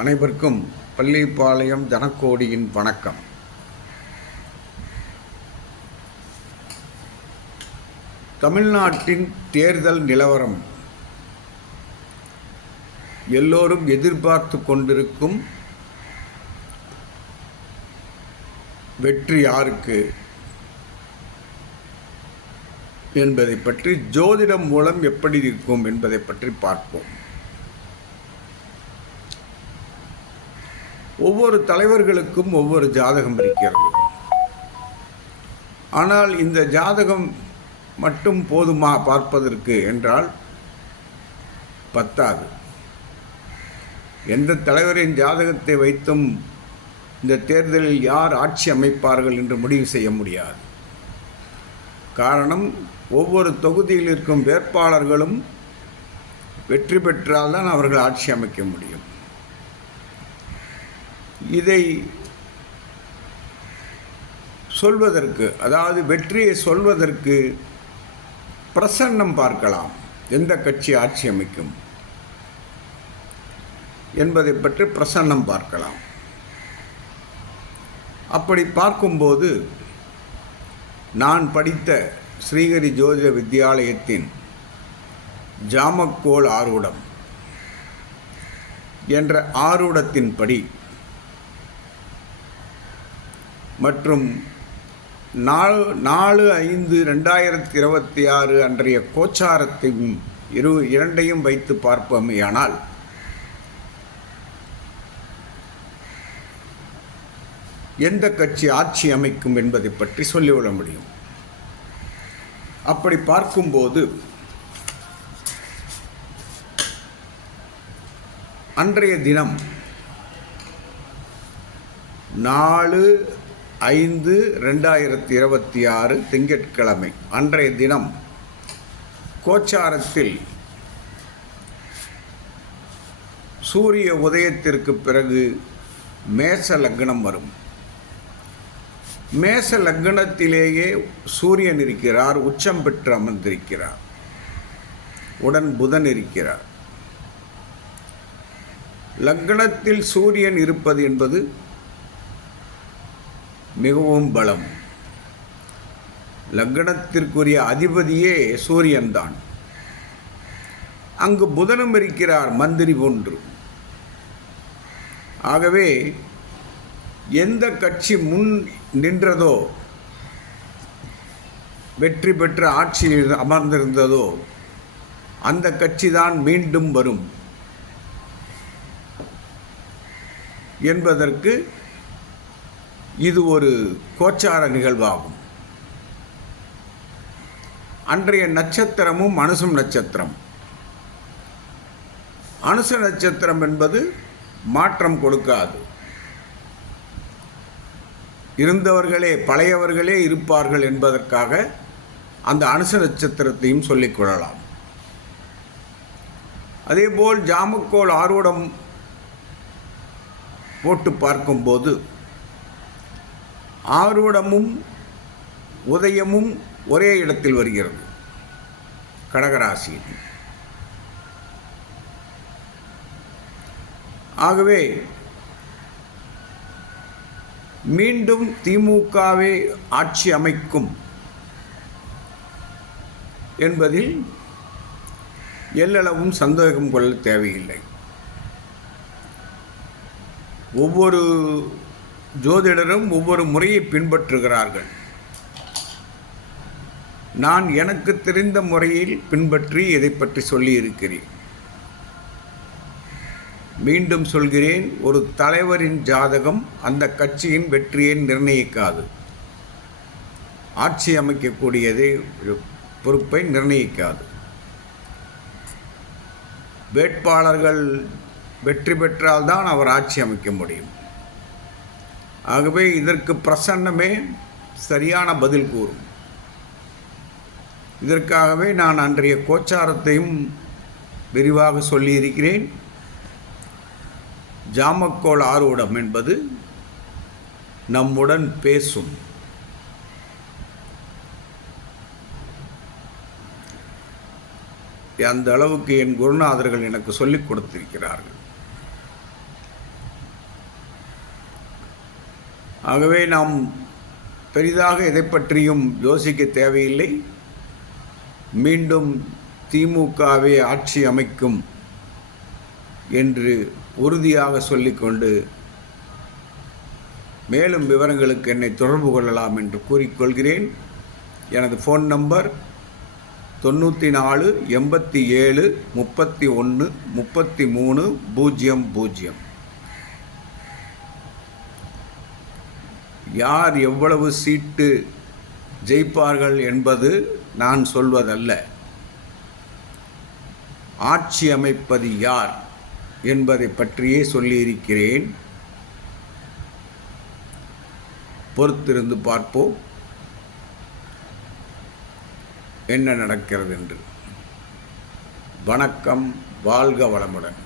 அனைவருக்கும் பள்ளிப்பாளையம் தனக்கோடியின் வணக்கம். தமிழ்நாட்டின் தேர்தல் நிலவரம் எல்லோரும் எதிர்பார்த்து கொண்டிருக்கும் வெற்றி யாருக்கு என்பதை பற்றி ஜோதிடம் மூலம் எப்படி இருக்கும் என்பதை பற்றி பார்ப்போம். ஒவ்வொரு தலைவர்களுக்கும் ஒவ்வொரு ஜாதகம் இருக்கிறது. ஆனால் இந்த ஜாதகம் மட்டும் போதுமா பார்ப்பதற்கு என்றால் பத்தாது. எந்த தலைவரின் ஜாதகத்தை வைத்தும் இந்த தேர்தலில் யார் ஆட்சி அமைப்பார்கள் என்று முடிவு செய்ய முடியாது. காரணம், ஒவ்வொரு தொகுதியில் இருக்கும் வேட்பாளர்களும் வெற்றி பெற்றால்தான் அவர்கள் ஆட்சி அமைக்க முடியும். இதை சொல்வதற்கு, அதாவது வெற்றியை சொல்வதற்கு பிரசன்னம் பார்க்கலாம். எந்த கட்சி ஆட்சி அமைக்கும் என்பதை பற்றி பிரசன்னம் பார்க்கலாம். அப்படி பார்க்கும்போது நான் படித்த ஸ்ரீஹரி ஜோதிட வித்யாலயத்தின் ஜாமக்கோள் ஆரூடம் என்ற ஆரூடத்தின்படி மற்றும் 4/5/2026 அன்றைய கோச்சாரத்தையும் இரண்டையும் வைத்து பார்ப்போமேயானால் எந்த கட்சி ஆட்சி அமைக்கும் என்பதை பற்றி சொல்லிவிட முடியும். அப்படி பார்க்கும்போது அன்றைய தினம் 4/5/2026 திங்கட்கிழமை அன்றைய தினம் கோச்சாரத்தில் சூரிய உதயத்திற்கு பிறகு மேச லக்னம் வரும். மேச லக்னத்திலேயே சூரியன் இருக்கிறார், உச்சம் பெற்று அமர்ந்திருக்கிறார். உடன் புதன் இருக்கிறார். லக்னத்தில் சூரியன் இருப்பது என்பது மிகவும் பலம். லக்னத்திற்குரிய அதிபதியே சூரியன்தான். அங்கு புதனும் இருக்கிறார், மந்திரி போன்று. ஆகவே எந்த கட்சி முன் நின்றதோ, வெற்றி பெற்ற ஆட்சியில் அமர்ந்திருந்ததோ, அந்த கட்சி தான் மீண்டும் வரும் என்பதற்கு இது ஒரு கோச்சார நிகழ்வாகும். அன்றைய நட்சத்திரமும் அனுசம் நட்சத்திரம். அனுச நட்சத்திரம் என்பது மாற்றம் கொடுக்காது. இருந்தவர்களே, பழையவர்களே இருப்பார்கள் என்பதற்காக அந்த அனுச நட்சத்திரத்தையும் சொல்லிக்கொள்ளலாம். அதேபோல் ஜாமக்கோள் ஆரூடம் போட்டு பார்க்கும்போது ஆரூடமும் உதயமும் ஒரே இடத்தில் வருகிறது, கடகராசியில். ஆகவே மீண்டும் திமுகவே ஆட்சி அமைக்கும் என்பதில் எல்லளவும் சந்தேகம் கொள்ள தேவையில்லை. ஒவ்வொரு ஜோதிடரும் ஒவ்வொரு முறையை பின்பற்றுகிறார்கள். நான் எனக்கு தெரிந்த முறையில் பின்பற்றி இதை பற்றி சொல்லியிருக்கிறேன். மீண்டும் சொல்கிறேன், ஒரு தலைவரின் ஜாதகம் அந்த கட்சியின் வெற்றியை நிர்ணயிக்காது. ஆட்சி அமைக்கக்கூடியதை பொறுப்பை நிர்ணயிக்காது. வேட்பாளர்கள் வெற்றி பெற்றால்தான் அவர் ஆட்சி அமைக்க முடியும். ஆகவே இதற்கு பிரசன்னமே சரியான பதில் கூறும். இதற்காகவே நான் அன்றைய கோச்சாரத்தையும் விரிவாக சொல்லியிருக்கிறேன். ஜாமக்கோள் ஆரூடம் என்பது நம்முடன் பேசும். அந்த அளவுக்கு என் குருநாதர்கள் எனக்கு சொல்லிக் கொடுத்திருக்கிறார்கள். ஆகவே நாம் பெரிதாக எதை பற்றியும் யோசிக்க தேவையில்லை. மீண்டும் திமுகவே ஆட்சி அமைக்கும் என்று உறுதியாக சொல்லிக்கொண்டு மேலும் விவரங்களுக்கு என்னை தொடர்பு கொள்ளலாம் என்று கூறிக்கொள்கிறேன். எனது ஃபோன் நம்பர் 94 87 31 33 00. யார் எவ்வளவு சீட்டு ஜெயிப்பார்கள் என்பது நான் சொல்வதல்ல, ஆட்சி அமைப்பது யார் என்பதை பற்றியே சொல்லியிருக்கிறேன். பொறுத்திருந்து பார்ப்போம் என்ன நடக்கிறது என்று. வணக்கம், வாழ்க வளமுடன்.